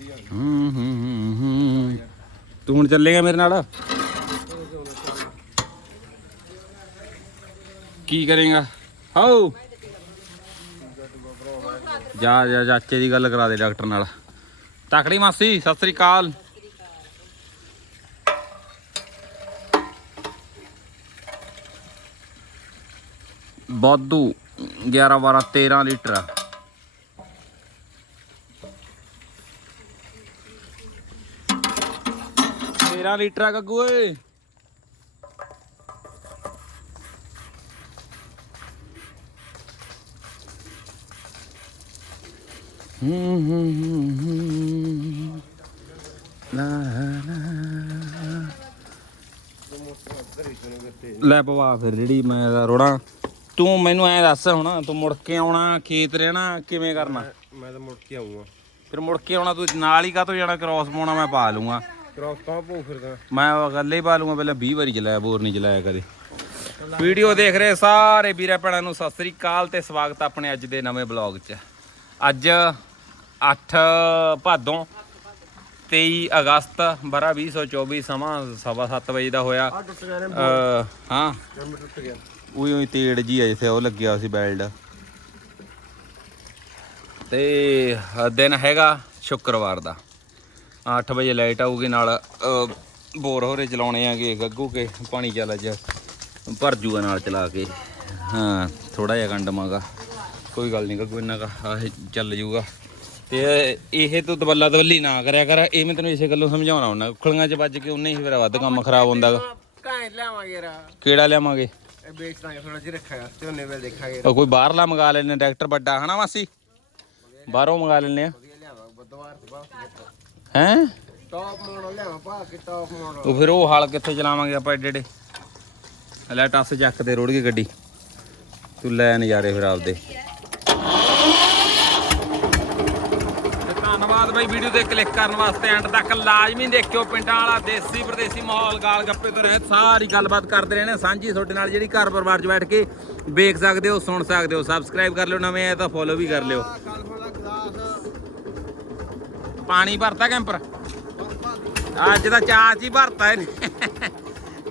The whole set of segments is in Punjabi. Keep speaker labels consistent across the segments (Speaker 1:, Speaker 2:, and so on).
Speaker 1: ਹੂੰ ਹੂੰ ਹੂੰ, ਹੂੰ ਤੂੰ ਹੁਣ ਚੱਲੇਗਾ ਮੇਰੇ ਨਾਲ? ਕੀ ਕਰੇਗਾ? ਹਾਓ ਜਾ ਜਾ ਚਾਚੇ ਦੀ ਗੱਲ ਕਰਾ ਦੇ ਡਾਕਟਰ ਨਾਲ। ਤਕੜੀ ਮਾਸੀ ਸਤਿ ਸ੍ਰੀ ਅਕਾਲ। ਬਾਦੂ 11 12 13 ਲੀਟਰ। 13 ਲੀਟਰ ਆ ਗੱਗੂ ਓਏ? ਹੂੰ ਹੂੰ ਹੂੰ ਲਾ ਲਾ ਲੈ। ਪਵਾ ਫਿਰ ਜਿਹੜੀ ਮੈਂ ਦਾ ਰੋੜਾ ਤੂੰ ਮੈਨੂੰ ਐ ਦੱਸ ਹੁਣ ਤੂੰ ਮੁੜ ਕੇ ਆਉਣਾ ਖੇਤ ਰਹਿਣਾ ਕਿਵੇਂ ਕਰਨਾ?
Speaker 2: ਮੈਂ ਤਾਂ ਮੁੜ ਕੇ ਆਉਂਗਾ
Speaker 1: ਫਿਰ ਮੁੜ ਕੇ ਆਉਣਾ ਤੂੰ ਨਾਲ ਹੀ ਕਾਹਤੋਂ ਜਾਣਾ ਕ੍ਰਾਸ ਪਾਉਣਾ ਮੈਂ ਪਾ ਲੂੰਗਾ
Speaker 2: ਕ੍ਰਾਸ ਫਿਰਦਾ।
Speaker 1: ਮੈਂ ਉਹ ਗੱਲੇ ਹੀ ਪਾ ਲੂੰਗਾ ਪਹਿਲਾਂ 20 ਵਾਰੀ ਚਲਾਇਆ ਬੋਰ ਨਹੀਂ ਚਲਾਇਆ ਕਦੇ। ਵੀਡੀਓ ਦੇਖ ਰਹੇ ਸਾਰੇ ਵੀਰਾਂ ਭੈਣਾਂ ਨੂੰ ਸਤਿ ਸ੍ਰੀ ਅਕਾਲ ਤੇ ਸਵਾਗਤ ਆ ਆਪਣੇ ਅੱਜ ਦੇ ਨਵੇਂ ਬਲੌਗ 'ਚ। ਅੱਜ 8 ਭਾਦੋਂ 23 ਅਗਸਤ 12 2024 ਸਮਾਂ ਸਵਾ ਸੱਤ ਵਜੇ ਦਾ ਹੋਇਆ। ਅਹ, ਹਾਂ। ਉਹੀ ਉਹੀ ਤੇੜ ਜੀ ਆ ਜਿੱਥੇ ਉਹ ਲੱਗਿਆ ਸੀ ਬੈਲਡ ਤੇ ਅ, ਦਿਨ ਹੈਗਾ ਸ਼ੁੱਕਰਵਾਰ ਦਾ। 8 ਵਜੇ ਲਾਈਟ ਆਊਗੀ ਨਾਲ ਬੋਰ ਹੋਰੇ ਚਲਾਉਣੇ ਆਗੇ ਗੱਗੂ ਕੇ ਪਾਣੀ ਚੱਲ ਅੱਜ ਭਰ ਜੂਗਾ ਨਾਲ ਚਲਾ ਕੇ। ਹਾਂ ਥੋੜਾ ਜਿਹਾ ਗੰਡਮਾਗਾ ਕੋਈ ਗੱਲ ਨਹੀਂ ਗੱਗੂ ਇੰਨਾ ਕਾ ਆਹ ਚੱਲ ਜੂਗਾ। ਤੇ ਇਹ ਤੂੰ ਦਬੱਲਾ ਦਵੱਲੀ ਨਾ ਕਰਿਆ ਕਰ ਇਹ ਮੈਂ ਤੈਨੂੰ ਇਸੇ ਗੱਲੋਂ ਸਮਝਾਉਣਾ ਹੁੰਦਾ। ਉਖਲੀਆਂ 'ਚ ਵੱਜ ਕੇ ਉਹਨੇ ਹੀ ਫਿਰ ਵੱਧ ਕੰਮ ਖਰਾਬ ਹੁੰਦਾਗਾ
Speaker 2: ਕਾਹ ਲਿਆਵਾਂਗੇ ਯਾਰ।
Speaker 1: ਕਿਹੜਾ ਲਿਆਵਾਂਗੇ?
Speaker 2: ਇਹ ਵੇਚ ਦਾਂਗੇ ਥੋੜਾ ਜਿਹਾ ਰੱਖਿਆ ਝੋਨੇ ਵੇਲ ਦੇਖਾਂਗੇ।
Speaker 1: ਉਹ ਕੋਈ ਬਾਹਰਲਾ ਮੰਗਾ ਲੈਣੇ ਟਰੈਕਟਰ ਵੱਡਾ ਹਨਾ ਮਾਸੀ? ਬਾਹਰੋਂ ਮੰਗਾ ਲੈਣੇ ਆ।
Speaker 2: ਵਧੀਆ
Speaker 1: ਹੈ?
Speaker 2: ਟੌਪ ਮਾਡਲ ਲਿਆਵਾਂ ਪਾ ਕੇ ਟੌਪ ਮਾਡਲ
Speaker 1: ਉਹ ਫਿਰ ਉਹ ਹਾਲ ਕਿੱਥੇ ਚਲਾਵਾਂਗੇ ਆਪਾਂ ਏਡੇ ਏਡੇ? ਲੈ ਟੱਸ ਚੱਕ ਤੇ ਰੋੜ ਗਈ ਗੱਡੀ। ਤੂੰ ਲੈ ਨਜ਼ਾਰੇ ਫਿਰ ਆਪਦੇ। ਧੰਨਵਾਦ ਬਾਈ ਵੀਡੀਓ ਤੇ ਕਲਿੱਕ ਕਰਨ ਵਾਸਤੇ। ਐਂਡ ਤੱਕ ਲਾਜ਼ਮੀ ਦੇਖਿਓ ਪਿੰਡਾਂ ਵਾਲਾ ਦੇਸੀ ਪ੍ਰਦੇਸੀ ਮਾਹੌਲ ਗਾਲ ਗੱਪੇ ਤੋਂ ਰਹਿਤ ਸਾਰੀ ਗੱਲਬਾਤ ਕਰਦੇ ਰਹਿਣੇ। ਸਾਂਝੀ ਤੁਹਾਡੇ ਨਾਲ ਜਿਹੜੀ ਘਰ ਪਰਿਵਾਰ 'ਚ ਬੈਠ ਕੇ ਵੇਖ ਸਕਦੇ ਹੋ ਸੁਣ ਸਕਦੇ ਹੋ ਸਬਸਕ੍ਰਾਈਬ ਕਰ ਲਿਓ। ਨਵੇਂ ਆਏ ਤਾਂ ਫੋਲੋ ਵੀ ਕਰ ਲਿਓ। ਪਾਣੀ ਭਰਤਾ ਕੈਂਪਰ? ਅੱਜ ਤਾਂ ਚਾਰ ਹੀ ਭਰਤਾ ਇਹਨੇ।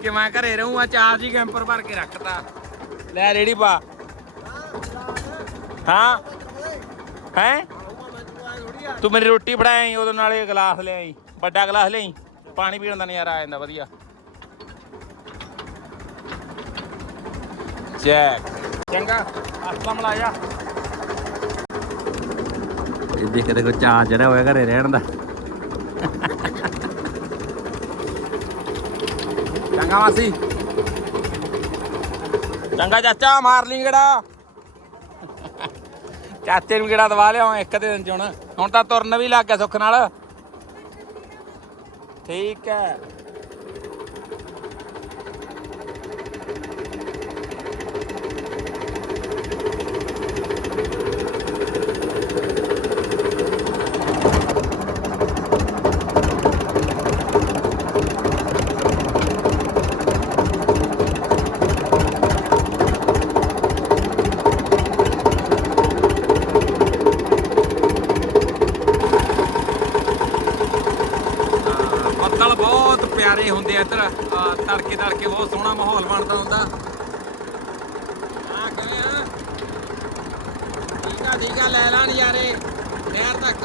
Speaker 1: ਕਿ ਮੈਂ ਘਰੇ ਰਹੂੰ ਚਾਰ ਹੀ ਕੈਂਪਰ ਭਰ ਕੇ ਰੱਖਤਾ। ਲੈ ਰੇੜੀ ਪਾ। ਹਾਂ? ਹੈ? ਤੂੰ ਮੇਰੀ ਰੋਟੀ ਫੜਾਈ ਉਹਦੇ ਨਾਲ ਇਹ ਗਲਾਸ ਲਿਆਈ, ਵੱਡਾ ਗਲਾਸ ਲਿਆਈ। ਪਾਣੀ ਪੀਣ ਦਾ ਨਜ਼ਾਰਾ ਆ ਜਾਂਦਾ, ਵਧੀਆ। ਚੈੱਕ ਚੰਗਾ ਅਸਲਮ ਲਾ ਜਾ ਇਹ ਦੇਖ ਦੇਖੋ ਚਾਹ ਚੜਿਆ ਹੋਇਆ ਘਰੇ ਰਹਿਣ ਦਾ। ਚੰਗਾ ਮਾਸੀ। ਚੰਗਾ ਚਾਚਾ, ਮਾਰ ਲਈ ਗੜਾ ਚਾਚੇ ਨੂੰ ਗੜਾ ਦਵਾ ਲਿਆ ਇੱਕ ਦੇ ਦਿਨ ਚ ਹੁਣ। ਹੁਣ ਤਾਂ ਤੁਰਨ ਵੀ ਲੱਗ ਗਿਆ ਸੁੱਖ ਨਾਲ। ਠੀਕ ਹੈ ਬੱਦਲ ਬਹੁਤ ਪਿਆਰੇ ਹੁੰਦੇ ਆ ਇੱਧਰ ਅਹ ਤੜਕੇ ਤੜਕੇ ਬਹੁਤ ਸੋਹਣਾ ਮਾਹੌਲ ਬਣਦਾ ਹੁੰਦਾ ਆ ਕਿਵੇਂ ਆ ਠੀਕ ਆ ਠੀਕ ਲੈ ਲਾ ਨਜ਼ਾਰੇ, ਨਹਿਰ ਤੱਕ।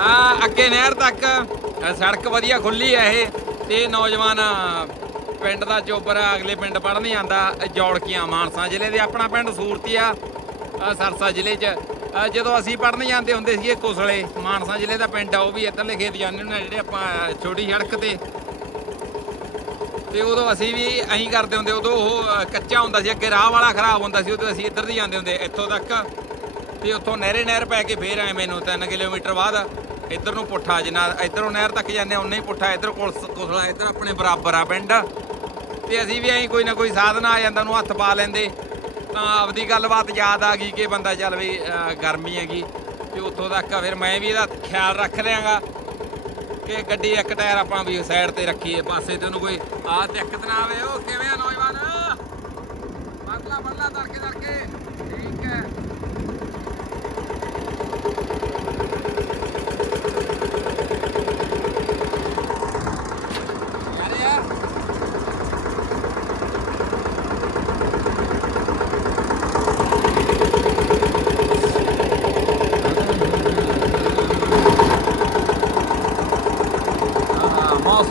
Speaker 1: ਆ ਅੱਗੇ ਨਹਿਰ ਤੱਕ। ਸੜਕ ਵਧੀਆ ਖੁੱਲੀ ਹੈ ਇਹ। ਤੇ ਨੌਜਵਾਨ ਪਿੰਡ ਦਾ ਚੋਬਰ ਅਗਲੇ ਪਿੰਡ ਪੜਨ ਜਾਂਦਾ ਜੌੜਕੀਆਂ ਮਾਨਸਾ ਜ਼ਿਲ੍ਹੇ ਦੇ, ਆਪਣਾ ਪਿੰਡ ਸੂਰਤੀ ਆ ਸਰਸਾ ਜ਼ਿਲ੍ਹੇ 'ਚ। ਜਦੋਂ ਅਸੀਂ ਪੜਨ ਜਾਂਦੇ ਹੁੰਦੇ ਸੀਗੇ ਕੁਸਲੇ, ਮਾਨਸਾ ਜ਼ਿਲ੍ਹੇ ਦਾ ਪਿੰਡ ਆ, ਉਹ ਵੀ ਇੱਧਰਲੇ ਖੇਤ ਜਾਂਦੇ ਹੁੰਦੇ ਆ, ਜਿਹੜੇ ਆਪਾਂ ਛੋਟੀ ਸੜਕ ਤੇ ਤੇ ਉਦੋਂ ਅਸੀਂ ਵੀ ਐਂ ਕਰਦੇ ਹੁੰਦੇ, ਉਦੋਂ ਉਹ ਕੱਚਾ ਹੁੰਦਾ ਸੀ, ਅੱਗੇ ਰਾਹ ਵਾਲਾ ਖਰਾਬ ਹੁੰਦਾ ਸੀ, ਉਦੋਂ ਅਸੀਂ ਇੱਧਰ ਦੀ ਜਾਂਦੇ ਹੁੰਦੇ, ਇੱਥੋਂ ਤੱਕ। ਤੇ ਉੱਥੋਂ ਨਹਿਰੇ ਨਹਿਰ ਪੈ ਕੇ ਫੇਰ ਆਏ ਮੈਨੂੰ 3 ਕਿਲੋਮੀਟਰ ਬਾਅਦ। ਇੱਧਰ ਨੂੰ ਪੁੱਠਾ ਜਿੰਨਾ, ਇੱਧਰੋਂ ਨਹਿਰ ਤੱਕ ਜਾਂਦੇ ਉਨਾ ਹੀ ਪੁੱਠਾ, ਇੱਧਰ ਕੋਲ ਕੁਸਲਾ, ਇੱਧਰ ਆਪਣੇ ਬਰਾਬਰ ਆ ਪਿੰਡ। ਤੇ ਅਸੀਂ ਵੀ ਐਂ ਕੋਈ ਨਾ ਕੋਈ ਸਾਧਨ ਆ ਜਾਂਦਾ ਨੂੰ ਹੱਥ ਪਾ ਲੈਂਦੇ। ਤਾਂ ਆਪਦੀ ਗੱਲਬਾਤ ਯਾਦ ਆ ਗਈ ਕਿ ਬੰਦਾ ਚੱਲ ਵੀ ਗਰਮੀ ਹੈਗੀ, ਤੇ ਉੱਥੋਂ ਤੱਕ ਫਿਰ ਮੈਂ ਵੀ ਇਹਦਾ ਖਿਆਲ ਰੱਖ ਲਿਆਂਗਾ। ਕਿ ਗੱਡੀ ਇੱਕ ਟਾਇਰ ਆਪਾਂ ਵੀ ਸਾਈਡ ਤੇ ਰੱਖੀਏ, ਪਾਸੇ ਤੇ ਉਹਨੂੰ ਕੋਈ ਆ ਦਿੱਕਤ ਨਾ ਆਵੇ। ਉਹ ਕਿਵੇਂ ਆ ਨੌਜਵਾਨ? ਬੰਦਲਾ ਬੰਦਲਾ ਤੜਕੇ ਤੜਕੇ ਠੀਕ ਹੈ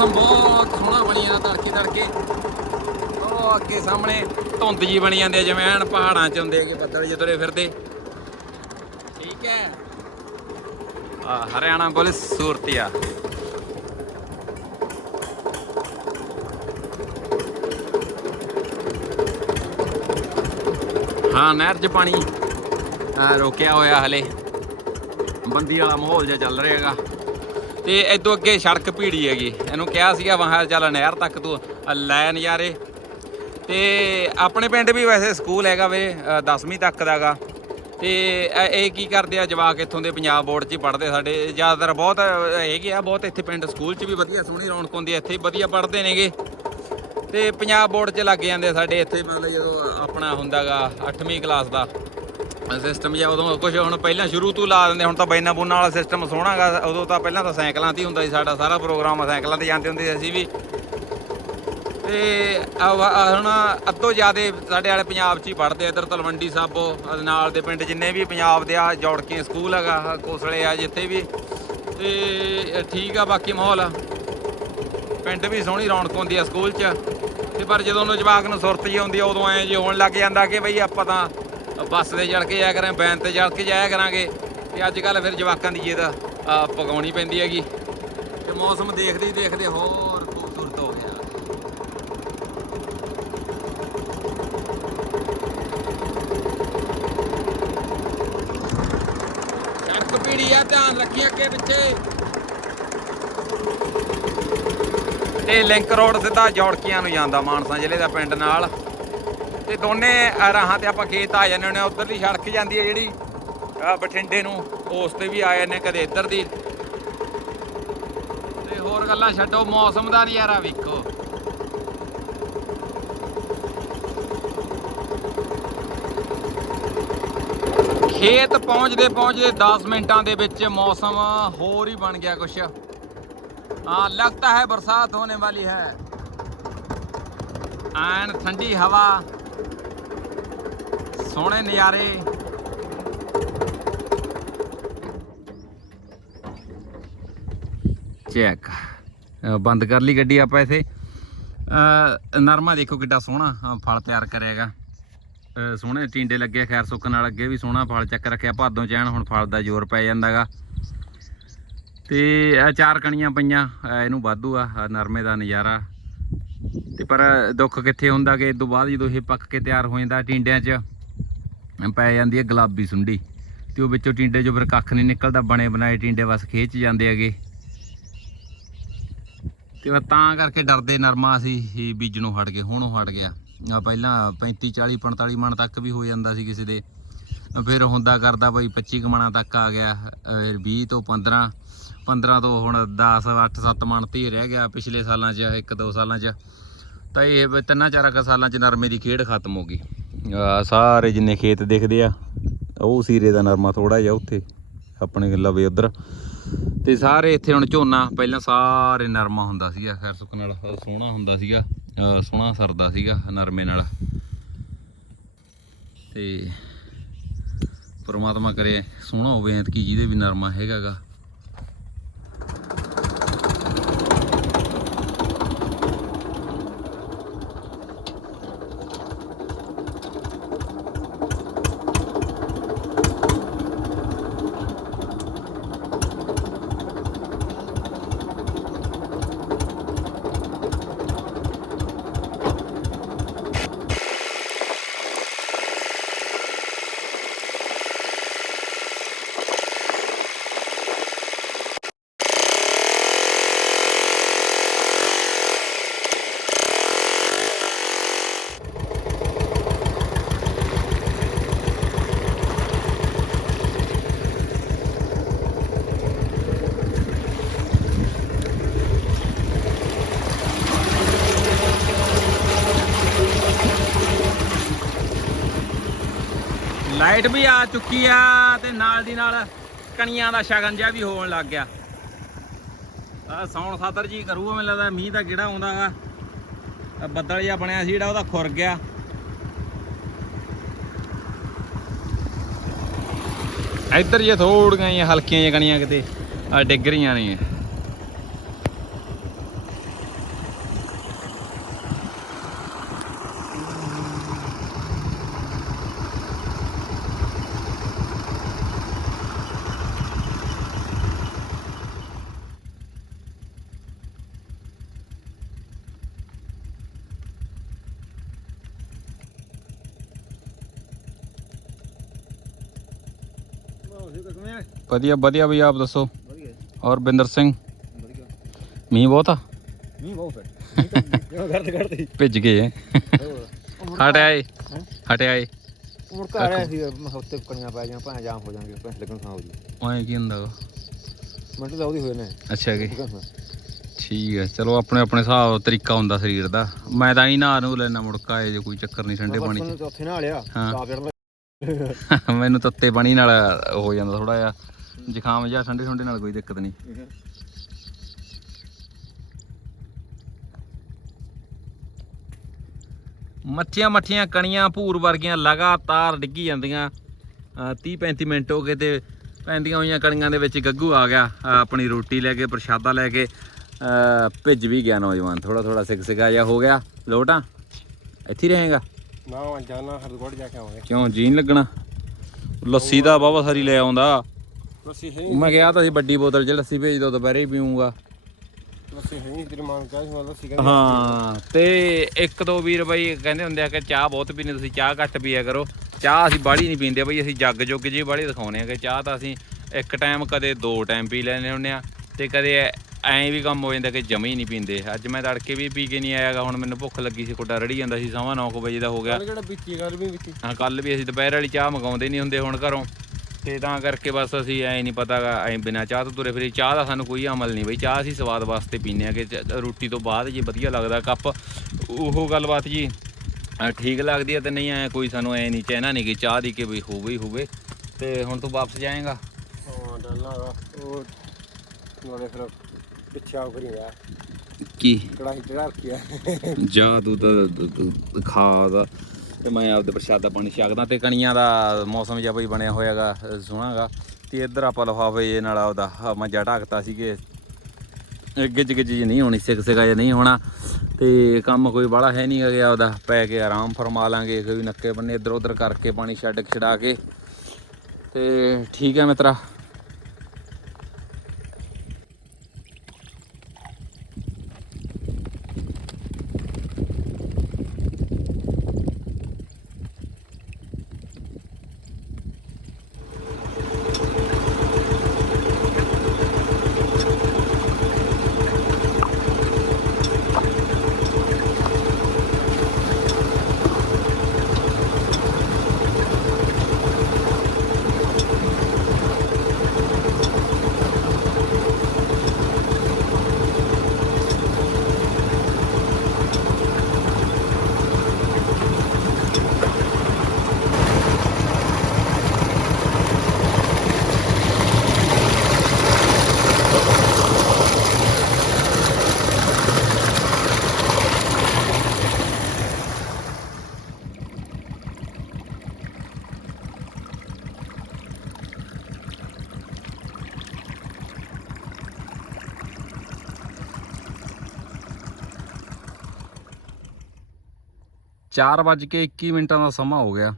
Speaker 1: ਬਹੁਤ ਸੋਹਣਾ ਬਣੀ ਜਾਂਦਾ, ਤੜਕੇ ਤੜਕੇ। ਉਹ ਅੱਗੇ ਸਾਹਮਣੇ ਧੁੰਦ ਜੀ ਬਣੀ ਜਾਂਦੀ ਹੈ ਜਿਵੇਂ ਐਨ ਪਹਾੜਾਂ 'ਚ ਹੁੰਦੇ ਹੈਗੇ ਬੱਦਲ ਜਿਹੇ ਤੁਰੇ ਫਿਰਦੇ। ਠੀਕ ਹੈ। ਆ, ਹਰਿਆਣਾ ਪੁਲਿਸ ਸੂਰਤੀਆ। ਹਾਂ, ਨਹਿਰ 'ਚ ਪਾਣੀ। ਰੋਕਿਆ ਹੋਇਆ ਹਲੇ। ਬੰਦੀ ਵਾਲਾ ਮਾਹੌਲ ਜਿਹਾ ਚੱਲ ਰਿਹਾ ਹੈਗਾ। ਤੇ ਇਦੋਂ ਅੱਗੇ ਸੜਕ ਭੀੜੀ ਹੈਗੀ। ਇਹਨੂੰ ਕਿਹਾ ਸੀਗਾ ਵਾਹ ਚੱਲ ਨਹਿਰ ਤੱਕ ਤੂੰ ਅ, ਲੈ ਨਜ਼ਾਰੇ। ਤੇ ਆਪਣੇ ਪਿੰਡ ਵੀ ਵੈਸੇ ਸਕੂਲ ਹੈਗਾ ਵੀਰੇ 10ਵੀਂ ਤੱਕ ਦਾਗਾ ਤੇ ਇਹ ਇਹ ਕੀ ਕਰਦੇ ਆ ਜਵਾਕ ਇੱਥੋਂ ਦੇ ਪੰਜਾਬ ਬੋਰਡ 'ਚ ਹੀ ਪੜ੍ਹਦੇ ਸਾਡੇ। ਜ਼ਿਆਦਾਤਰ ਬਹੁਤ ਹੈਗੇ ਆ ਬਹੁਤ ਇੱਥੇ ਪਿੰਡ ਸਕੂਲ 'ਚ ਵੀ ਵਧੀਆ ਸੋਹਣੀ ਰੌਣਕ ਹੁੰਦੀ ਹੈ ਇੱਥੇ ਵਧੀਆ ਪੜ੍ਹਦੇ ਨੇਗੇ। ਤੇ ਪੰਜਾਬ ਬੋਰਡ 'ਚ ਲੱਗ ਜਾਂਦੇ ਸਾਡੇ ਇੱਥੇ ਮਤਲਬ ਜਦੋਂ ਆਪਣਾ ਹੁੰਦਾਗਾ 8ਵੀਂ ਕਲਾਸ ਦਾ। ਸਿਸਟਮ ਜਿਹਾ ਉਦੋਂ ਕੁਝ ਹੁਣ ਪਹਿਲਾਂ ਸ਼ੁਰੂ ਤੋਂ ਲਾ ਦਿੰਦੇ, ਹੁਣ ਤਾਂ ਬੈਨਾ ਬੂਨਾ ਵਾਲਾ ਸਿਸਟਮ ਸੋਹਣਾਗਾ, ਉਦੋਂ ਤਾਂ ਪਹਿਲਾਂ ਤਾਂ ਸਾਈਕਲਾਂ ਤੇ ਹੀ ਹੁੰਦਾ ਸੀ ਸਾਡਾ, ਸਾਰਾ ਪ੍ਰੋਗਰਾਮ ਸਾਈਕਲਾਂ ਤੇ ਜਾਂਦੇ ਹੁੰਦੇ ਸੀ ਅਸੀਂ ਵੀ। ਤੇ ਹੁਣ ਅੱਧੋ ਜਿਆਦੇ ਸਾਡੇ ਵਾਲੇ ਪੰਜਾਬ 'ਚ ਹੀ ਪੜ੍ਹਦੇ ਆ, ਇੱਧਰ ਤਲਵੰਡੀ ਸਾਬੋ ਆ ਨਾਲ ਦੇ ਪਿੰਡ ਜਿੰਨੇ ਵੀ ਪੰਜਾਬ ਦੇ ਆ ਜੋੜ ਕੇ ਸਕੂਲ ਹੈਗਾ, ਆਹ ਕੋਸਲੇ ਆ ਜਿੱਥੇ ਵੀ। ਤੇ ਠੀਕ ਆ, ਬਾਕੀ ਮਾਹੌਲ ਪਿੰਡ ਵੀ ਸੋਹਣੀ ਰੌਣਕ ਹੁੰਦੀ ਆ ਸਕੂਲ 'ਚ। ਤੇ ਪਰ ਜਦੋਂ ਉਹਨੂੰ ਜਵਾਕ ਨੂੰ ਸੁਰਤ ਜੀ ਆਉਂਦੀ ਆ, ਉਦੋਂ ਐ ਜੇ ਹੋਣ ਲੱਗ ਜਾਂਦਾ ਕਿ ਬਈ ਆਪਾਂ ਤਾਂ ਬੱਸ ਤੇ ਚੜ ਕੇ ਜਾਇਆ ਕਰਾਂ ਬੈਨ ਤੇ ਚੜ ਕੇ ਜਾਇਆ ਕਰਾਂਗੇ। ਤੇ ਅੱਜ ਕੱਲ ਫਿਰ ਜਵਾਕਾਂ ਦੀ ਜੇ ਤਾਂ ਪਕਾਉਣੀ ਪੈਂਦੀ ਹੈਗੀ। ਤੇ ਮੌਸਮ ਦੇਖਦੇ ਹੀ ਦੇਖਦੇ ਹੋਰ ਖੂਬਸੂਰਤ ਹੋ ਗਿਆ। ਸੜਕ ਪੀੜੀ ਆ, ਧਿਆਨ ਰੱਖੀ ਅੱਗੇ ਪਿੱਛੇ। ਇਹ ਲਿੰਕ ਰੋਡ ਸਿੱਧਾ ਜੌੜਕੀਆਂ ਨੂੰ ਜਾਂਦਾ, ਮਾਨਸਾ ਜ਼ਿਲ੍ਹੇ ਦਾ ਪਿੰਡ ਨਾਲ। ਤੇ ਦੋਨੇ ਰਾਹਾਂ ਤੇ ਆਪਾਂ ਖੇਤ ਆ ਜਾਂਦੇ ਨੇ ਉਧਰਲੀ ਸੜਕ ਜਾਂਦੀ ਹੈ ਜਿਹੜੀ, ਆ ਬਠਿੰਡੇ ਨੂੰ, ਉਸ ਤੇ ਵੀ ਆ ਜਾਂਦੇ ਕਦੇ ਇੱਧਰ ਦੀ। ਤੇ ਹੋਰ ਗੱਲਾਂ ਛੱਡੋ, ਮੌਸਮ ਦਾ ਨਜ਼ਾਰਾ ਵੇਖੋ। ਖੇਤ ਪਹੁੰਚਦੇ ਪਹੁੰਚਦੇ 10 ਮਿੰਟਾਂ ਦੇ ਵਿੱਚ ਮੌਸਮ ਹੋਰ ਹੀ ਬਣ ਗਿਆ ਕੁਛ। ਆ ਲੱਗਦਾ ਹੈ ਬਰਸਾਤ ਹੋਣੇ ਵਾਲੀ ਹੈ। ਐਨ ਠੰਡੀ ਹਵਾ। ਸੋਹਣੇ ਨਜ਼ਾਰੇ। ਚੈੱਕ। ਬੰਦ ਕਰ ਲਈ ਗੱਡੀ ਆਪਾਂ ਇਥੇ। ਨਰਮਾ ਦੇਖੋ ਕਿੱਡਾ ਸੋਹਣਾ ਫਲ ਤਿਆਰ ਕਰਿਆਗਾ ਸੋਹਣੇ ਟਿੰਡੇ ਲੱਗੇ ਖੈਰ ਸੁੱਕਣ ਨਾਲ ਅੱਗੇ ਵੀ ਸੋਹਣਾ ਫਲ ਚੱਕ ਰੱਖਿਆ ਭਾਦੋਂ ਚੈਨ, ਹੁਣ ਫਲ ਦਾ ਜ਼ੋਰ ਪੈ ਜਾਂਦਾਗਾ ਤੇ ਇਹ ਚਾਰ ਕਣੀਆਂ ਪਈਆਂ ਇਹਨੂੰ ਵਾਧੂ ਆ ਨਰਮੇ ਦਾ ਨਜ਼ਾਰਾ। ਤੇ ਪਰ ਦੁੱਖ ਕਿੱਥੇ ਹੁੰਦਾ ਕਿ ਇਸ ਤੋਂ ਬਾਅਦ ਜਦੋਂ ਇਹ ਪੱਕ ਕੇ ਤਿਆਰ ਹੋ ਜਾਂਦਾ ਟਿੰਡਿਆਂ 'ਚ। ਪੈ ਜਾਂਦੀ ਹੈ ਗੁਲਾਬੀ ਸੁੰਡੀ ਤੇ ਉਹ ਵਿੱਚੋਂ ਟਿੰਡੇ 'ਚੋਂ ਫਿਰ ਕੱਖ ਨਹੀਂ ਨਿਕਲਦਾ, ਬਣੇ ਬਣਾਏ ਟਿੰਡੇ ਬਸ ਖੇਚ ਜਾਂਦੇ ਹੈਗੇ। ਤੇ ਤਾਂ ਕਰਕੇ ਡਰਦੇ ਨਰਮਾ ਸੀ, ਇਹ ਬੀਜਣੋਂ ਹਟ ਗਏ, ਹੁਣ ਉਹ ਹਟ ਗਿਆ। ਆ ਪਹਿਲਾਂ 35 40 45 ਮਣ ਤੱਕ ਵੀ ਹੋ ਜਾਂਦਾ ਸੀ ਕਿਸੇ ਦੇ। ਫਿਰ ਹੁੰਦਾ ਕਰਦਾ ਭਾਈ 25 ਕੁ ਮਣਾਂ ਤੱਕ ਆ ਗਿਆ ਫਿਰ 20 ਤੋਂ 15 15 ਤੋਂ ਹੁਣ 10 8 7 ਮਣ ਤੇ ਰਹਿ ਗਿਆ ਪਿਛਲੇ ਸਾਲਾਂ 'ਚ, ਇੱਕ ਦੋ ਸਾਲਾਂ 'ਚ। ਤਾਂ ਇਹ ਤਿੰਨਾਂ ਚਾਰਾਂ ਕੁ ਸਾਲਾਂ 'ਚ ਨਰਮੇ ਦੀ ਖੇਡ ਖਤਮ ਹੋ ਗਈ। ਸਾਰੇ ਜਿੰਨੇ ਖੇਤ ਦਿਖਦੇ ਆ, ਉਹ ਸੀਰੇ ਦਾ ਨਰਮਾ ਥੋੜਾ ਜਿਹਾ ਉੱਥੇ, ਆਪਣੇ ਲਵੇ ਉਧਰ। ਤੇ ਸਾਰੇ ਇੱਥੇ ਹੁਣ ਝੋਨਾ, ਪਹਿਲਾਂ ਸਾਰੇ ਨਰਮਾ ਹੁੰਦਾ ਸੀਗਾ, ਖੈਰ ਸੁੱਕ ਨਾਲ ਸੋਹਣਾ ਹੁੰਦਾ ਸੀਗਾ ਸੋਹਣਾ ਸਰਦਾ ਸੀਗਾ ਨਰਮੇ ਨਾਲ। ਤੇ ਪਰਮਾਤਮਾ ਕਰੇ ਸੋਹਣਾ ਹੋਵੇ, ਐਤਕੀ ਜਿਹਦੇ ਵੀ ਨਰਮਾ ਹੈਗਾਗਾ। ਲਾਈਟ ਵੀ ਆ ਚੁੱਕੀ ਆ ਤੇ ਨਾਲ ਦੀ ਨਾਲ ਕਣੀਆਂ ਦਾ ਸ਼ਗਨ ਜਿਹਾ ਵੀ ਹੋਣ ਲੱਗ ਗਿਆ। ਆ ਸੌਣ ਸਾਦਰ ਜੀ ਕਰੂਗਾ, ਮੈਨੂੰ ਲੱਗਦਾ ਮੀਂਹ ਦਾ ਕਿਹੜਾ ਆਉਂਦਾਗਾ ਆਹ ਬੱਦਲ ਜਿਹਾ ਬਣਿਆ ਸੀ ਜਿਹੜਾ, ਉਹਦਾ ਖੁਰ ਗਿਆ। ਇੱਧਰ ਜੇ ਥੋੜੀਆਂ ਜਿਹੀਆਂ ਹਲਕੀਆਂ ਜਿਹੀਆਂ ਕਣੀਆਂ ਕਿਤੇ ਆ ਡਿੱਗ ਰਹੀਆਂ ਨੇ
Speaker 2: ਕਿਵੇਂ
Speaker 1: ਵਧੀਆ ਵਧੀਆ ਬਈ ਆਪ ਦੱਸੋ।
Speaker 2: ਵਧੀਆ
Speaker 1: ਔਰ ਬਿੰਦਰ ਸਿੰਘ?
Speaker 2: ਵਧੀਆ
Speaker 1: ਮੀਂਹ ਬਹੁਤ ਆ?
Speaker 2: ਮੀਂਹ ਬਹੁਤ ਹੈ ਕਿਉਂ ਕਰਦੇ ਕਰਦੇ
Speaker 1: ਭਿੱਜ ਗਏ ਹਟ ਆਏ ਹਟ ਆਏ
Speaker 2: ਮੁੜ ਕੇ ਆ ਰਿਹਾ ਸੀ ਉੱਤੇ ਕਣੀਆਂ ਪੈ ਜਾਂ ਭਾਂ ਜਾਮ ਹੋ ਜਾਣਗੇ ਪੈਸੇ ਲੱਗਣ ਥਾਂ ਹੋ ਜੀ
Speaker 1: ਓਏ ਕੀ ਹੁੰਦਾ?
Speaker 2: ਮਿੰਟ ਤਾਂ ਉਹਦੀ ਹੋਏ ਨੇ।
Speaker 1: ਅੱਛਾ ਜੀ। ਠੀਕ ਹੈ ਚਲੋ ਆਪਣੇ ਆਪਣੇ ਹਿਸਾਬ ਤਰੀਕਾ ਹੁੰਦਾ ਸਰੀਰ ਦਾ। ਮੈਂ ਤਾਂ ਹੀ ਨਾ ਨੂੰ ਲੈਣਾ ਮੁੜਕਾ ਇਹ ਜੇ ਕੋਈ ਚੱਕਰ ਨਹੀਂ ਠੰਡੇ ਪਾਣੀ
Speaker 2: ਚ। ਉੱਥੇ ਨਾ ਲਿਆ
Speaker 1: ਹਾਂ। ਮੈਨੂੰ ਤੱਤੇ ਪਾਣੀ ਨਾਲ ਹੋ ਜਾਂਦਾ ਥੋੜਾ ਜਿਹਾ। ਜ਼ੁਕਾਮ ਜਾਂ ਠੰਡੇ ਠੰਡੇ ਨਾਲ ਕੋਈ ਦਿੱਕਤ ਨਹੀਂ। ਮੱਠੀਆਂ ਮੱਠੀਆਂ ਕਣੀਆਂ ਭੂਰ ਵਰਗੀਆਂ ਲਗਾਤਾਰ ਡਿੱਗੀ ਜਾਂਦੀਆਂ। 30 35 ਮਿੰਟ ਹੋ ਗਏ ਤੇ ਪੈਂਦੀਆਂ ਹੋਈਆਂ ਕਣੀਆਂ ਦੇ ਵਿੱਚ ਗੱਗੂ ਆ ਗਿਆ। ਆਪਣੀ ਰੋਟੀ ਲੈ ਕੇ, ਪ੍ਰਸ਼ਾਦਾ ਲੈ ਕੇ ਭਿੱਜ ਵੀ ਗਿਆ ਨੌਜਵਾਨ। ਥੋੜਾ ਥੋੜਾ ਸਿਕ ਸਿਕਾ ਜਿਹਾ ਹੋ ਗਿਆ। ਲੋਟਾਂ, ਇੱਥੇ ਰਹੇਗਾ।
Speaker 2: ਨਾ ਮੈਂ ਜਾਣਾ ਹਰਦਗੜ ਜਾ ਕੇ ਆਵਾਂਗੇ।
Speaker 1: ਕਿਉਂ ਜੀ ਨੀ ਲੱਗਣਾ? ਲੱਸੀ ਦਾ ਬਾਬਾ ਸਾਰੀ ਲੈ ਆਉਂਦਾ।
Speaker 2: ਲੱਸੀ ਹੈ
Speaker 1: ਮੈਂ ਕਿਹਾ ਤਾਂ ਸੀ ਵੱਡੀ ਬੋਤਲ 'ਚ ਲੱਸੀ ਭੇਜ ਦੋ ਦੁਪਹਿਰੇ ਹੀ ਪੀਊਂਗਾ।
Speaker 2: ਲੱਸੀ ਹੈ ਨਹੀਂ ਤੇਰੀ
Speaker 1: ਹਾਂ ਤੇ ਇੱਕ ਦੋ ਵੀਰ ਬਈ ਕਹਿੰਦੇ ਹੁੰਦੇ ਆ ਕਿ ਚਾਹ ਬਹੁਤ ਪੀਨੇ ਤੁਸੀਂ ਚਾਹ ਘੱਟ ਪੀਆ ਕਰੋ। ਚਾਹ ਅਸੀਂ ਬਾਹਲੀ ਨਹੀਂ ਪੀਂਦੇ ਬਈ ਅਸੀਂ ਜੱਗ ਜੁੱਗ ਜੀ ਬਾਹਲੀ ਦਿਖਾਉਨੇ ਆ ਕਿ ਚਾਹ ਤਾਂ ਅਸੀਂ ਇੱਕ ਟਾਈਮ ਕਦੇ ਦੋ ਟਾਈਮ ਪੀ ਲੈਨੇ ਹੁੰਨੇ ਆ ਤੇ ਕਦੇ ਐਂ ਵੀ ਕੰਮ ਹੋ ਜਾਂਦਾ ਕਿ ਜਮੀ ਨਹੀਂ ਪੀਂਦੇ। ਅੱਜ ਮੈਂ ਤੜਕੇ ਵੀ ਪੀ ਕੇ ਨਹੀਂ ਆਇਆਗਾ ਹੁਣ ਮੈਨੂੰ ਭੁੱਖ ਲੱਗੀ ਸੀ ਕੋਟਾ ਰੜੀ ਜਾਂਦਾ ਸੀ ਸਵਾ 9 ਵਜੇ ਦਾ ਹੋ ਗਿਆ।
Speaker 2: ਕਿਹੜਾ ਬੀਤੀ ਗੱਲ ਵੀ ਬੀਤੀ
Speaker 1: ਹਾਂ ਕੱਲ ਵੀ ਅਸੀਂ ਦੁਪਹਿਰ ਵਾਲੀ ਚਾਹ ਮੰਗਾਉਂਦੇ ਨਹੀਂ ਹੁੰਦੇ ਹੁਣ ਘਰੋਂ। ਤੇ ਤਾਂ ਕਰਕੇ ਬਸ ਅਸੀਂ ਐ ਨਹੀਂ ਪਤਾਗਾ ਐ ਬਿਨਾ ਚਾਹ ਤੋਂ ਤੁਰੇ ਫਿਰੀ। ਚਾਹ ਦਾ ਸਾਨੂੰ ਕੋਈ ਅਮਲ ਨਹੀਂ ਬਈ ਚਾਹ ਅਸੀਂ ਸਵਾਦ ਵਾਸਤੇ ਪੀਨੇ ਆ ਕਿ ਰੋਟੀ ਤੋਂ ਬਾਅਦ ਜੇ ਵਧੀਆ ਲੱਗਦਾ ਕੱਪ ਉਹ ਗੱਲਬਾਤ ਜੀ ਠੀਕ ਲੱਗਦੀ ਹੈ ਤੇ ਨਹੀਂ ਐ ਕੋਈ ਸਾਨੂੰ ਐ ਨਹੀਂ ਕਹਿਣਾ ਨਹੀਂ ਕਿ ਚਾਹ ਦੀ ਕਿ ਵੀ ਹੋਵੇ ਹੀ ਹੋਵੇ। ਤੇ ਹੁਣ ਤੂੰ ਵਾਪਸ ਜਾਏਗਾ।
Speaker 2: ਹਾਂ ਹੈਗਾ ਉਹ ਨਾਲੇ ਫਿਰ ਪਿੱਛੇ ਆ ਕਰੀ
Speaker 1: ਕੀ?
Speaker 2: ਕੜਾਹੀ ਚੜਾ ਰੱਖਿਆ
Speaker 1: ਜਾ ਤੂੰ ਤਾਂ ਖਾ ਦਾ। ਤੇ ਮੈਂ ਆਪਦੇ ਪ੍ਰਸ਼ਾਦਾ ਪਾਣੀ ਛਕਦਾ ਤੇ ਕਣੀਆਂ ਦਾ ਮੌਸਮ ਜਿਹਾ ਬਈ ਬਣਿਆ ਹੋਇਆਗਾ ਸੋਹਣਾਗਾ ਤੇ ਇੱਧਰ ਆਪਾਂ ਲਿਫਾਫੇ ਜੇ ਨਾਲ ਆਪਦਾ ਆਹ ਮੱਝਾ ਢੱਕਤਾ ਸੀਗੇ। ਗਿੱਜ ਗਿੱਜ ਜੀ ਨਹੀਂ ਹੋਣੀ ਸਿਕ ਸਿਕਾ ਜਿਹਾ ਨਹੀਂ ਹੋਣਾ। ਤੇ ਕੰਮ ਕੋਈ ਬਾਹਲਾ ਹੈ ਨਹੀਂ ਗਿਆ ਉਹਦਾ ਪੈ ਕੇ ਆਰਾਮ ਫਰਮਾ ਲਾਂਗੇ ਕੋਈ ਨੱਕੇ ਬੰਨੇ ਇੱਧਰ ਉੱਧਰ ਕਰਕੇ ਪਾਣੀ ਛੱਡ ਛਡਾ ਕੇ। ਤੇ ਠੀਕ ਹੈ ਮਿੱਤਰਾ। ਚਾਰ ਵੱਜ ਕੇ 21 ਮਿੰਟਾਂ ਦਾ ਸਮਾਂ ਹੋ ਗਿਆ।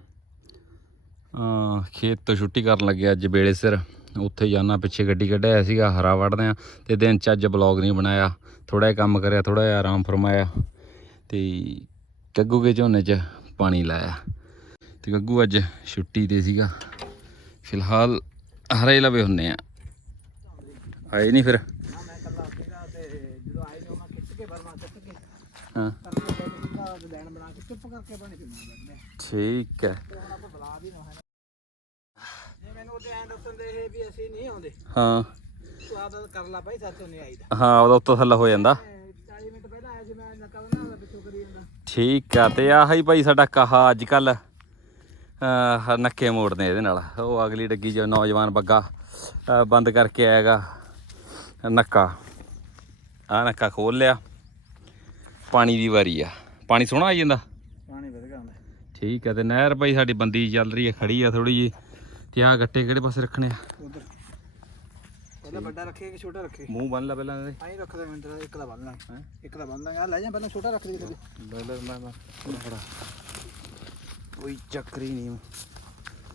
Speaker 1: ਖੇਤ ਤੋਂ ਛੁੱਟੀ ਕਰਨ ਲੱਗਿਆ ਅੱਜ ਵੇਲੇ ਸਿਰ। ਉੱਥੇ ਜਾਣਾ ਪਿੱਛੇ ਗੱਡੀ ਕੱਢਿਆ ਸੀਗਾ ਹਰਾ ਵੜਦੇ ਆ। ਤੇ ਦਿਨ ਚ ਅੱਜ ਬਲੌਗ ਨਹੀਂ ਬਣਾਇਆ। ਥੋੜਾ ਜਿਹਾ ਕੰਮ ਕਰਿਆ ਥੋੜਾ ਜਿਹਾ ਆਰਾਮ ਫਰਮਾਇਆ। ਤੇ ਗੱਗੂ ਕੇ ਝੋਨੇ 'ਚ ਪਾਣੀ ਲਾਇਆ। ਤੇ ਗੱਗੂ ਅੱਜ ਛੁੱਟੀ ਤੇ ਸੀਗਾ। ਫਿਲਹਾਲ ਹਰੇ ਲਵੇ ਹੁੰਨੇ ਆ। ਆਏ ਨਹੀਂ ਫਿਰ?
Speaker 2: ਮੈਂ ਕੱਲਾ ਸੀਗਾ ਤੇ ਜਦੋਂ ਆਏ ਨੇ ਮੈਂ ਖਿੱਚ ਕੇ ਬਰਮਾ ਚੱਕ ਕੇ।
Speaker 1: ਹਾਂ।
Speaker 2: ਲੈਣ ਬਣਾ ਕੇ ਚੁੱਪ ਕਰਕੇ ਪਾਣੀ ਪੀਣਾ ਮੈਂ
Speaker 1: ਠੀਕ ਹੈ।
Speaker 2: ਤੇ ਹੁਣ ਆਪਾਂ ਬੁਲਾ ਵੀ ਨਾ ਹੈ ਜੇ ਮੈਨੂੰ ਉਹਦੇ ਐਂ ਦੱਸਣ ਦੇ ਇਹ ਵੀ ਅਸੀਂ ਨਹੀਂ ਆਉਂਦੇ।
Speaker 1: ਹਾਂ।
Speaker 2: ਤੂੰ ਆਦਾ ਕਰ ਲਾ ਭਾਈ ਸਾਥੋਂ ਨਹੀਂ ਆਈਦਾ।
Speaker 1: ਹਾਂ ਉਹਦਾ ਉੱਤੋਂ ਥੱਲੇ ਹੋ ਜਾਂਦਾ।
Speaker 2: 40 ਮਿੰਟ ਪਹਿਲਾਂ ਆਇਆ ਸੀ ਮੈਂ ਨਕਲ ਨਾ ਪਿੱਛੋਂ ਕਰੀ ਜਾਂਦਾ।
Speaker 1: ਠੀਕ ਆ ਤੇ ਆਹ ਹੀ ਭਾਈ ਸਾਡਾ ਕਹਾ ਅੱਜ ਕੱਲ ਨੱਕੇ ਮੋੜਦੇ ਇਹਦੇ ਨਾਲ। ਉਹ ਅਗਲੀ ਡੱਗੀ ਜੋ ਨੌਜਵਾਨ ਬੱਗਾ ਅਹ, ਬੰਦ ਕਰਕੇ ਆਏਗਾ ਨੱਕਾ। ਆ ਨੱਕਾ ਖੋਲ ਲਿਆ। ਪਾਣੀ ਦੀ ਵਾਰੀ ਆ। ਪਾਣੀ ਸੋਹਣਾ ਆਈ ਜਾਂਦਾ?
Speaker 2: ਪਾਣੀ ਵਧ ਗਿਆ ਹੁੰਦਾ
Speaker 1: ਠੀਕ ਆ ਤੇ ਨਹਿਰ ਭਾਈ ਸਾਡੀ ਬੰਦੀ ਚੱਲ ਰਹੀ ਹੈ ਖੜੀ ਆ ਥੋੜੀ ਜੀ ਤੇ ਆ ਗੱਟੇ ਕਿਹੜੇ ਪਾਸੇ ਰੱਖਣੇ ਆ?
Speaker 2: ਉਧਰ। ਪਹਿਲਾਂ ਵੱਡਾ ਰੱਖੇ ਕਿ ਛੋਟਾ ਰੱਖੇ?
Speaker 1: ਮੂੰਹ ਬੰਨ ਲੈ ਪਹਿਲਾਂ ਇਹਦੇ।
Speaker 2: ਆਈ ਰੱਖ ਦੇ ਮਿੰਟ ਦਾ ਇੱਕ ਦਾ ਬੰਨ ਲਾਂ।
Speaker 1: ਹੈਂ?
Speaker 2: ਇੱਕ ਦਾ ਬੰਨ ਲਾਂਗੇ ਆ ਲੈ ਜਾ ਪਹਿਲਾਂ ਛੋਟਾ ਰੱਖ ਦੇ ਕਿਤੇ
Speaker 1: ਲੈ ਲੈ ਮੈਂ ਮੈਂ ਫੜਾ। ਕੋਈ ਚੱਕਰੀ ਨਹੀਂ।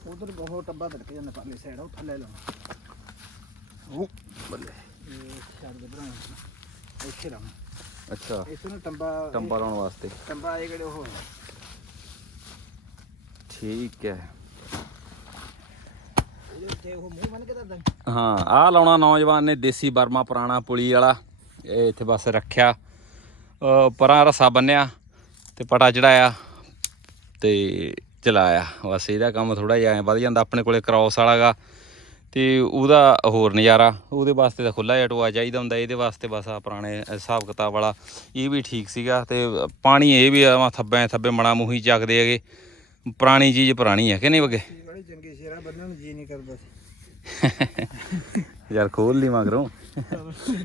Speaker 2: ਉਧਰ ਬਹੁਤ ਟੱਬਾ ਧੜਕ ਜਾਂਦਾ ਪਰਲੇ ਸਾਈਡ ਉਹ ਥੱਲੇ ਲਾਉਣਾ।
Speaker 1: ਉਹ ਬੱਲੇ।
Speaker 2: ਇਹ ਛੱਡ ਦੇ ਭਰਾ ਇੱਥੇ ਲਾਉਣਾ।
Speaker 1: ਅੱਛਾ।
Speaker 2: ਇਸ ਨੂੰ ਟੰਬਾ
Speaker 1: ਟੰਬਾ ਲਾਉਣ ਵਾਸਤੇ।
Speaker 2: ਟੰਬਾ ਇਹ ਕਿਹੜੇ ਉਹ
Speaker 1: ਠੀਕ ਹੈ। ਹਾਂ ਆਹ ਲਾਉਣਾ ਨੌਜਵਾਨ ਨੇ ਦੇਸੀ ਬਰਮਾ ਪੁਰਾਣਾ ਪੁਲੀ ਵਾਲਾ। ਇਹ ਇੱਥੇ ਬਸ ਰੱਖਿਆ। ਪਰਾਂ ਰਸਾ ਬੰਨਿਆ ਤੇ ਪਟਾ ਚੜਾਇਆ ਤੇ ਚਲਾਇਆ। ਬਸ ਇਹਦਾ ਕੰਮ ਥੋੜਾ ਜਿਹਾ ਐਂ ਵੱਧ ਜਾਂਦਾ। ਆਪਣੇ ਕੋਲੇ ਕ੍ਰਾਸ ਵਾਲਾਗਾ ਤੇ ਉਹਦਾ ਹੋਰ ਨਜ਼ਾਰਾ ਉਹਦੇ ਵਾਸਤੇ ਤਾਂ ਖੁੱਲਾ ਜਿਹਾ ਟੋਆ ਚਾਹੀਦਾ ਹੁੰਦਾ ਇਹਦੇ ਵਾਸਤੇ ਬਸ ਆ ਪੁਰਾਣੇ ਹਿਸਾਬ ਕਿਤਾਬ ਵਾਲਾ ਇਹ ਵੀ ਠੀਕ ਸੀਗਾ ਤੇ ਪਾਣੀ ਇਹ ਵੀ ਆ ਥੱਬੇ ਥੱਬੇ ਮਣਾ ਮੂਹੀ ਚੱਕਦੇ ਹੈਗੇ। ਪੁਰਾਣੀ ਚੀਜ਼ ਪੁਰਾਣੀ ਹੈ ਕਿ ਨਹੀਂ ਵਗੇ
Speaker 3: ਇਹ ਬੜੀ ਚੰਗੀ ਸ਼ੇਰਾ ਬੰਨਣ ਨੂੰ ਜੀ ਨਹੀਂ ਕਰਦਾ ਸੀ।
Speaker 1: ਯਾਰ ਖੋਲ ਲਈ ਮਗਰੋਂ।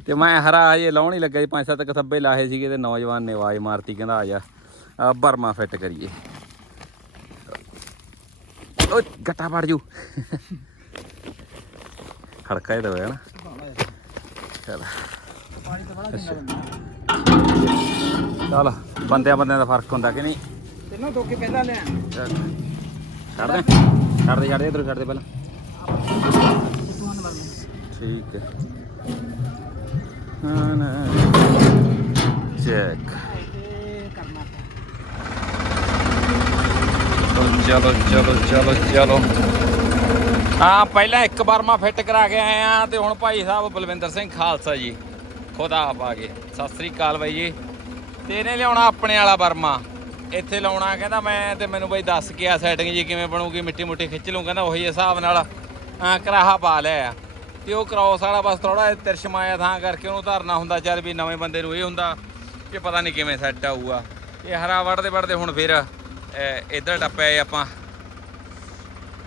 Speaker 1: ਤੇ ਮੈਂ ਹਰਾ ਹਜੇ ਲਾਉਣ ਹੀ ਲੱਗਾ ਸੀ ਪੰਜ ਸੱਤ ਕਥੱਬੇ ਲਾਹੇ ਸੀਗੇ ਤੇ ਨੌਜਵਾਨ ਨੇ ਆਵਾਜ਼ ਮਾਰਤੀ ਕਹਿੰਦਾ ਆ ਜਾ ਆ ਬਰਮਾ ਫਿੱਟ ਕਰੀਏ। ਓ ਗੱਟਾ ਵੜ ਜੂ। ਖੜਕਾ ਇਹ ਤਾਂ ਹੋਇਆ ਨਾ ਚੱਲ
Speaker 3: ਪਾਣੀ ਤਾਂ ਬੜਾ ਚੰਗਾ ਬੰਦਾ
Speaker 1: ਚੱਲ ਬੰਦਿਆਂ ਬੰਦਿਆਂ ਦਾ ਫ਼ਰਕ ਹੁੰਦਾ ਕਿ ਨਹੀਂ
Speaker 3: ਤੈਨੂੰ ਧੋਕੇ ਪਹਿਲਾਂ ਲਿਆ
Speaker 1: ਚੱਲ ਛੱਡ ਦੇ ਛੱਡ ਦੇ ਛੱਡ ਦੇ ਇਧਰੋਂ ਛੱਡ ਦੇ ਪਹਿਲਾਂ
Speaker 3: ਤੂੰ ਨੰਬਰ
Speaker 1: ਠੀਕ ਹੈ ਹਾਂ ਨਾ ਚੈੱਕ
Speaker 3: ਤੇ ਕਰਨਾ
Speaker 1: ਚਲੋ ਚਲੋ ਚਲੋ ਚਲੋ ਹਾਂ ਪਹਿਲਾਂ ਇੱਕ ਵਾਰ ਮੈਂ ਫਿੱਟ ਕਰਾ ਕੇ ਆਏ ਆ ਤੇ ਹੁਣ ਭਾਈ ਸਾਹਿਬ ਬਲਵਿੰਦਰ ਸਿੰਘ ਖਾਲਸਾ ਜੀ ਖੁਦਾ ਆਪ ਆ ਗਏ। ਸਤਿ ਸ੍ਰੀ ਅਕਾਲ ਬਾਈ ਜੀ। ਤੇ ਇਹਨੇ ਲਿਆਉਣਾ ਆਪਣੇ ਵਾਲਾ ਬਰਮਾ ਇੱਥੇ ਲਾਉਣਾ ਕਹਿੰਦਾ ਮੈਂ ਤੇ ਮੈਨੂੰ ਬਾਈ ਦੱਸ ਕੇ ਆ ਸੈਟਿੰਗ ਜੀ ਕਿਵੇਂ ਬਣੂਗੀ ਮਿੱਟੀ ਮੁੱਟੀ ਖਿੱਚ ਲੂੰ ਕਹਿੰਦਾ ਉਹੀ ਹਿਸਾਬ ਨਾਲ ਕਰਾਹਾ ਪਾ ਲਿਆ ਆ। ਤੇ ਉਹ ਕ੍ਰੋਸ ਵਾਲਾ ਬਸ ਥੋੜਾ ਤਿਰਸ਼ਮਾਇਆ ਥਾਂ ਕਰਕੇ ਉਹਨੂੰ ਧਰਨਾ ਹੁੰਦਾ ਚੱਲ ਵੀ ਨਵੇਂ ਬੰਦੇ ਨੂੰ ਇਹ ਹੁੰਦਾ ਕਿ ਪਤਾ ਨਹੀਂ ਕਿਵੇਂ ਸੈੱਟ ਆਊਗਾ। ਇਹ ਹਰਾ ਵੜਦੇ ਵੜਦੇ ਹੁਣ ਫਿਰ ਅਹ, ਇੱਧਰ ਟੱਪਿਆ ਆਪਾਂ।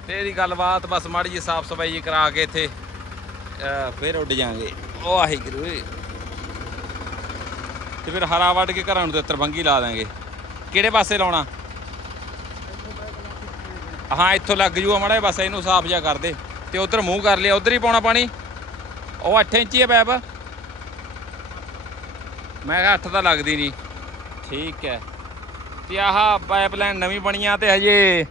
Speaker 1: ਤੇ ਇਹਦੀ ਗੱਲਬਾਤ ਬਸ ਮਾੜੀ ਜੀ ਸਾਫ਼ ਸਫ਼ਾਈ ਜੀ ਕਰਾ ਕੇ ਇੱਥੇ ਅਹ, ਫਿਰ ਉੱਡ ਜਾਾਂਗੇ। ਉਹ ਵਾਹਿਗੁਰੂ ਏ। ਤੇ ਫਿਰ ਹਰਾ ਵੱਢ ਕੇ ਘਰਾਂ ਨੂੰ ਤੇ ਤਰਬੰਗੀ ਲਾ ਦਾਂਗੇ ਕਿਹੜੇ ਪਾਸੇ ਲਾਉਣਾ? ਹਾਂ ਇੱਥੋਂ ਲੱਗ ਜੂਗਾ ਮਾੜਾ ਜਿਹਾ ਬਸ ਇਹਨੂੰ ਸਾਫ਼ ਜਿਹਾ ਕਰ ਦੇ। ਤੇ ਉਧਰ ਮੂੰਹ ਕਰ ਲਿਆ ਉਧਰ ਹੀ ਪਾਉਣਾ ਪਾਣੀ? ਉਹ 8 ਇੰਚੀ ਹੈ ਪੈਪ। ਮੈਂ ਕਿਹਾ 8 ਤਾਂ ਲੱਗਦੀ ਨਹੀਂ। ਠੀਕ ਹੈ। ਤੇ ਆਹ ਪਾਈਪਲਾਈਨ ਨਵੀਂ ਬਣੀ ਆ ਤੇ ਹਜੇ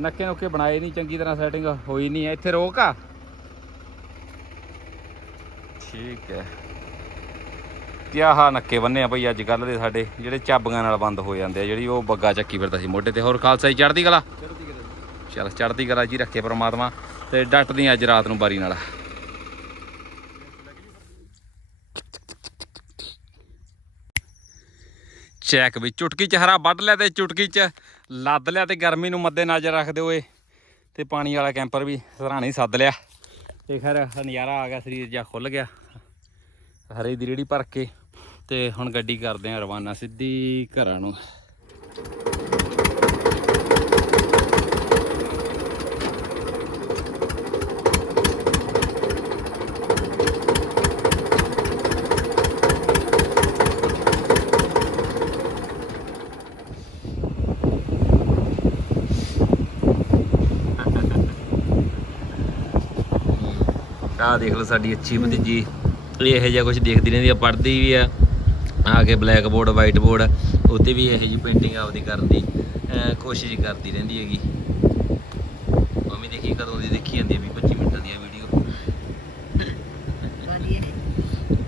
Speaker 1: ਨੱਕੇ ਨੁੱਕੇ ਬਣਾਏ ਨਹੀਂ ਚੰਗੀ ਤਰ੍ਹਾਂ ਸੈਟਿੰਗ ਹੋਈ ਨਹੀਂ ਹੈ। ਇੱਥੇ ਰੋਕ ਆ। ਠੀਕ ਹੈ। ਆਹ ਨੱਕੇ ਬੰਨੇ ਆ ਭਈ ਅੱਜ ਕੱਲ ਦੇ ਸਾਡੇ ਜਿਹੜੇ ਚਾਬੀਆਂ ਨਾਲ ਬੰਦ ਹੋ ਜਾਂਦੇ ਆ ਜਿਹੜੀ ਉਹ ਬੱਗਾ ਚੱਕੀ ਫਿਰਦਾ ਸੀ ਮੋਢੇ ਤੇ। ਹੋਰ ਖਾਲਸਾ ਜੀ ਚੜ੍ਹਦੀ ਕਲਾ? ਚਲ ਚੜ੍ਹਦੀ ਕਲਾ ਜੀ ਰੱਖੇ ਪ੍ਰਮਾਤਮਾ ਤੇ ਡੱਟਦੀ ਅੱਜ ਰਾਤ ਨੂੰ ਬਾਰੀ ਨਾਲ। ਚੈੱਕ ਵੀ, ਚੁਟਕੀ ਚ ਹਰਾ ਵੱਢ ਲਿਆ ਤੇ ਚੁਟਕੀ ਚ ਲੱਦ ਲਿਆ ਤੇ ਗਰਮੀ ਨੂੰ ਮੱਦੇ ਨਜ਼ਰ ਰੱਖਦੇ ਹੋਏ ਤੇ ਪਾਣੀ ਵਾਲਾ ਕੈਂਪਰ ਵੀ ਸਰਾਣੇ ਸੱਦ ਲਿਆ। ਤੇ ਖੈਰ, ਨਜ਼ਾਰਾ ਆ ਗਿਆ, ਸਰੀਰ ਜਿਹਾ ਖੁੱਲ ਗਿਆ। ਹਰੇ ਦੀ ਰੇੜੀ ਭਰ ਕੇ ਤੇ ਹੁਣ ਗੱਡੀ ਕਰਦੇ ਆ ਰਵਾਨਾ ਸਿੱਧੀ ਘਰਾਂ ਨੂੰ। ਆਹ ਦੇਖ ਲਓ ਸਾਡੀ ਅੱਛੀ ਭਤੀਜੀ। ਇਹ ਜਿਹਾ ਕੁਝ ਦੇਖਦੀ ਰਹਿੰਦੀ ਆ ਪੜ੍ਹਦੀ ਵੀ ਆ। ਆ ਕੇ ਬਲੈਕ ਬੋਰਡ ਵਾਈਟ ਬੋਰਡ ਉੱਤੇ ਵੀ ਇਹੋ ਜਿਹੀ ਪੇਂਟਿੰਗ ਆਪਦੀ ਕਰਨ ਦੀ ਅਹ ਕੋਸ਼ਿਸ਼ ਕਰਦੀ ਰਹਿੰਦੀ ਹੈਗੀ। ਮੰਮੀ ਦੇਖੀ ਕਦੋਂ ਦੀ ਦੇਖੀ ਜਾਂਦੀ ਆ ਵੀ 25 ਮਿੰਟਾਂ ਦੀ ਵੀਡੀਓ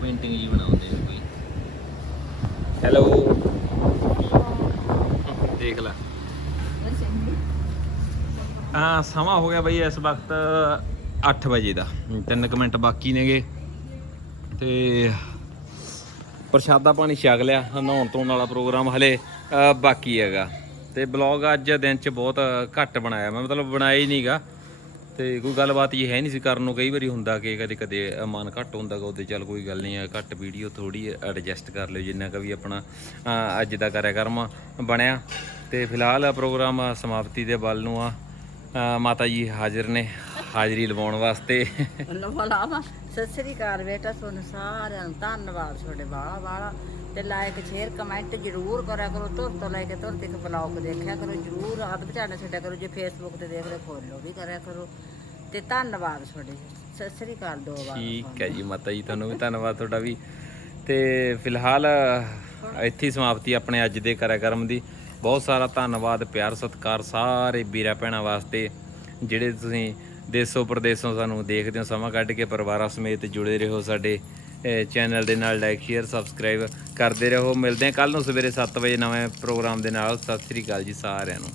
Speaker 1: ਪੇਂਟਿੰਗ ਜੀ ਬਣਾਉਂਦੇ ਆ ਕੋਈ। ਹੈਲੋ ਦੇਖ ਲੈ। ਹਾਂ ਸਮਾਂ ਹੋ ਗਿਆ ਬਈ ਇਸ ਵਕਤ 8 ਵਜੇ ਦਾ। 3 ਮਿੰਟ ਬਾਕੀ ਨੇਗੇ। ਤੇ ਪ੍ਰਸ਼ਾਦਾ ਪਾਣੀ ਛਕ ਲਿਆ। ਨਹਾਉਣ ਧੋਣ ਵਾਲਾ ਪ੍ਰੋਗਰਾਮ ਹਲੇ ਬਾਕੀ ਹੈਗਾ। ਤੇ ਬਲੌਗ ਅੱਜ ਦਿਨ ਚ ਬਹੁਤ ਘੱਟ ਬਣਾਇਆ। ਮੈਂ ਮਤਲਬ ਬਣਾਇਆ ਹੀ ਨਹੀਂਗਾ। ਤੇ ਕੋਈ ਗੱਲਬਾਤ ਇਹ ਹੈ ਨਹੀਂ ਸੀ ਕਰਨ ਨੂੰ। ਕਈ ਵਾਰੀ ਹੁੰਦਾ ਕਿ ਕਦੇ ਕਦੇ ਮਨ ਘੱਟ ਹੁੰਦਾ ਗਾ, ਉਹਦੇ ਚੱਲ ਕੋਈ ਗੱਲ ਨਹੀਂ ਹੈ ਘੱਟ ਵੀਡੀਓ ਥੋੜੀ ਐਡਜਸਟ ਕਰ ਲਿਓ, ਜਿੰਨਾ ਕ ਵੀ ਆਪਣਾ ਅੱਜ ਦਾ ਕਰਿਆ ਕਰਮ ਬਣਿਆ। ਤੇ ਫਿਲਹਾਲ ਪ੍ਰੋਗਰਾਮ ਸਮਾਪਤੀ ਦੇ ਵੱਲ ਨੂੰ ਆ। ਮਾਤਾ ਜੀ ਹਾਜ਼ਰ ਨੇ ਹਾਜ਼ਰੀ ਲਵਾਉਣ ਵਾਸਤੇ।
Speaker 4: ਸਤਿ ਸ੍ਰੀ ਅਕਾਲ ਬੇਟਾ ਤੁਹਾਨੂੰ ਸਾਰਿਆਂ ਨੂੰ ਧੰਨਵਾਦ ਤੁਹਾਡੇ ਬਾਲਾ ਬਾਲਾ ਤੇ ਲਾਇਕ ਸ਼ੇਅਰ ਕਮੈਂਟ ਜਰੂਰ ਕਰਿਆ ਕਰੋ ਤੁਰ ਤੋਂ ਲੈ ਕੇ ਤੁਰ ਤੱਕ ਬਲੌਗ ਦੇਖਿਆ ਕਰੋ ਜਰੂਰ ਆਦ ਬਚਾਣਾ ਛੱਡਿਆ ਕਰੋ ਜੇ ਫੇਸਬੁੱਕ ਤੇ ਦੇਖ ਰਹੇ ਫੋਲੋ ਵੀ ਕਰਿਆ ਕਰੋ। ਤੇ ਧੰਨਵਾਦ ਤੁਹਾਡੇ। ਸਤਿ ਸ੍ਰੀ ਅਕਾਲ ਦੋ ਵਾਰ
Speaker 1: ਠੀਕ ਹੈ ਜੀ ਮਾਤਾ ਜੀ ਤੁਹਾਨੂੰ ਵੀ ਧੰਨਵਾਦ ਤੁਹਾਡਾ ਵੀ। ਤੇ ਫਿਲਹਾਲ ਇੱਥੇ ਸਮਾਪਤੀ ਆਪਣੇ ਅੱਜ ਦੇ ਕਾਰਿਆਕਰਮ ਦੀ। ਬਹੁਤ ਸਾਰਾ ਧੰਨਵਾਦ, ਪਿਆਰ, ਸਤਿਕਾਰ ਸਾਰੇ ਵੀਰਾਂ ਭੈਣਾਂ ਵਾਸਤੇ, ਜਿਹੜੇ ਤੁਸੀਂ ਦੇਸੋਂ ਪ੍ਰਦੇਸੋਂ ਸਾਨੂੰ ਦੇਖਦੇ ਹੋ, ਸਮਾਂ ਕੱਢ ਕੇ ਪਰਿਵਾਰਾਂ ਸਮੇਤ ਜੁੜੇ ਰਹੋ ਸਾਡੇ ਚੈਨਲ ਦੇ ਨਾਲ ਲਾਈਕ ਸ਼ੇਅਰ ਸਬਸਕ੍ਰਾਈਬ ਕਰਦੇ ਰਹੋ। ਮਿਲਦੇ ਹਾਂ ਕੱਲ ਨੂੰ ਸਵੇਰੇ 7 ਵਜੇ ਨਵੇਂ ਪ੍ਰੋਗਰਾਮ ਦੇ ਨਾਲ। ਸਤਿ ਸ੍ਰੀ ਅਕਾਲ ਜੀ ਸਾਰਿਆਂ ਨੂੰ।